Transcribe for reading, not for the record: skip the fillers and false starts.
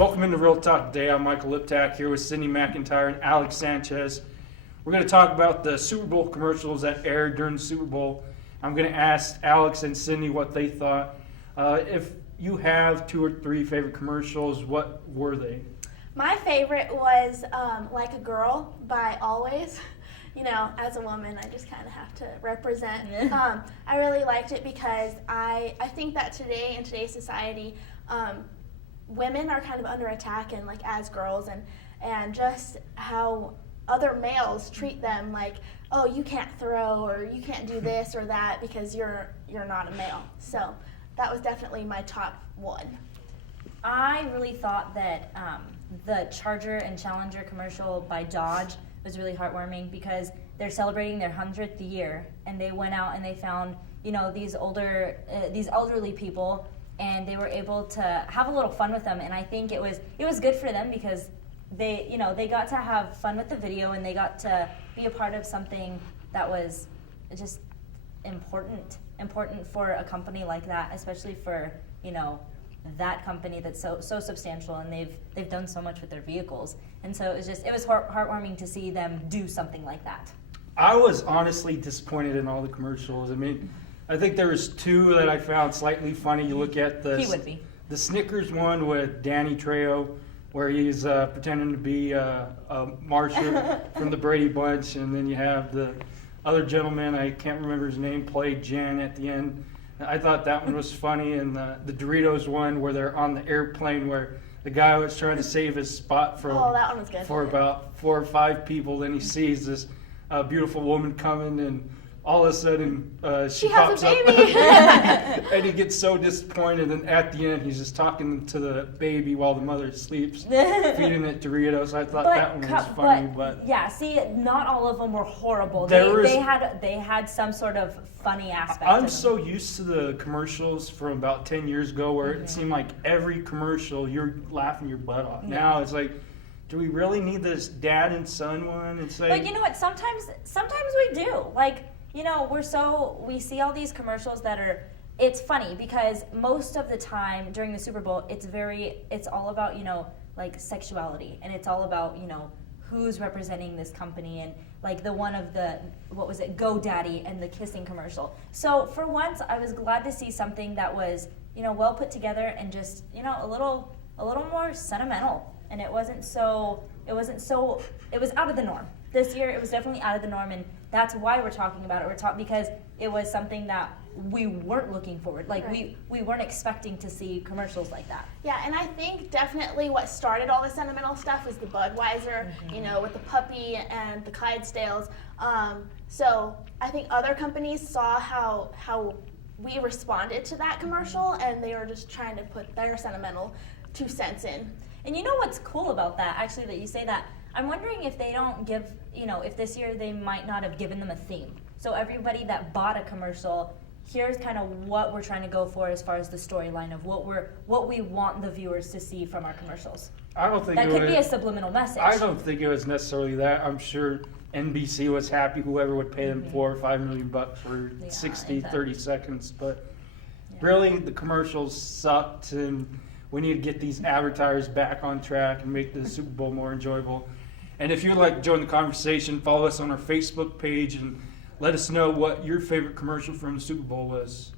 Welcome into Real Talk today. I'm Michael Liptak here with Cindy McIntyre and Alex Sanchez. We're going to talk about the Super Bowl commercials that aired during the Super Bowl. I'm going to ask Alex and Cindy what they thought. If you have 2 or 3 favorite commercials, what were they? My favorite was Like a Girl by Always. You know, as a woman, I just kind of have to represent. I really liked it because I think that today, in today's society, women are kind of under attack and like as girls and just how other males treat them like, oh, you can't throw or you can't do this or that because you're not a male. So that was definitely my top one. I really thought that the Charger and Challenger commercial by Dodge was really heartwarming because they're celebrating their 100th year and they went out and they found, you know, these elderly people and they were able to have a little fun with them, and I think it was good for them because they got to have fun with the video and they got to be a part of something that was just important for a company like that, especially for, you know, that company that's so substantial and they've done so much with their vehicles. And so it was heartwarming to see them do something like that. I was honestly disappointed in all the commercials. I mean, I think there was 2 that I found slightly funny. You look at the Snickers one with Danny Trejo, where he's pretending to be a Marshall from the Brady Bunch, and then you have the other gentleman, I can't remember his name, played Jan at the end. I thought that one was funny, and the Doritos one where they're on the airplane where the guy was trying to save his spot that one was good. for about 4 or 5 people. Then he sees this beautiful woman coming, and all of a sudden she has pops a baby. up, and he gets so disappointed. And at the end, he's just talking to the baby while the mother sleeps, feeding it Doritos. I thought that one was funny, but yeah, see, not all of them were horrible. They had some sort of funny aspect. I'm so used to the commercials from about 10 years ago where it seemed like every commercial you're laughing your butt off. Yeah. Now it's like, do we really need this dad and son one? It's like, but you know what? Sometimes we do. Like, you know, we see all these commercials that are. It's funny because most of the time during the Super Bowl, it's all about, you know, like sexuality, and it's all about, you know, who's representing this company, and like the one of the, what was it, GoDaddy and the kissing commercial. So for once, I was glad to see something that was, you know, well put together and just, you know, a little more sentimental, and it was out of the norm. This year, it was definitely out of the norm, and that's why we're talking about it. Because it was something that we weren't looking forward. Like, right. we weren't expecting to see commercials like that. Yeah, and I think definitely what started all the sentimental stuff was the Budweiser, you know, with the puppy and the Clydesdales. So I think other companies saw how we responded to that commercial, and they were just trying to put their sentimental 2 cents in. And you know what's cool about that, actually, that you say that? I'm wondering if they don't give, you know, if this year they might not have given them a theme. So everybody that bought a commercial, here's kind of what we're trying to go for as far as the storyline of what we want the viewers to see from our commercials. I don't think that could be a subliminal message. I don't think it was necessarily that. I'm sure NBC was happy whoever would pay them $4 or $5 million for 30 seconds. But really, the commercials sucked, and we need to get these advertisers back on track and make the Super Bowl more enjoyable. And if you'd like to join the conversation, follow us on our Facebook page and let us know what your favorite commercial from the Super Bowl was.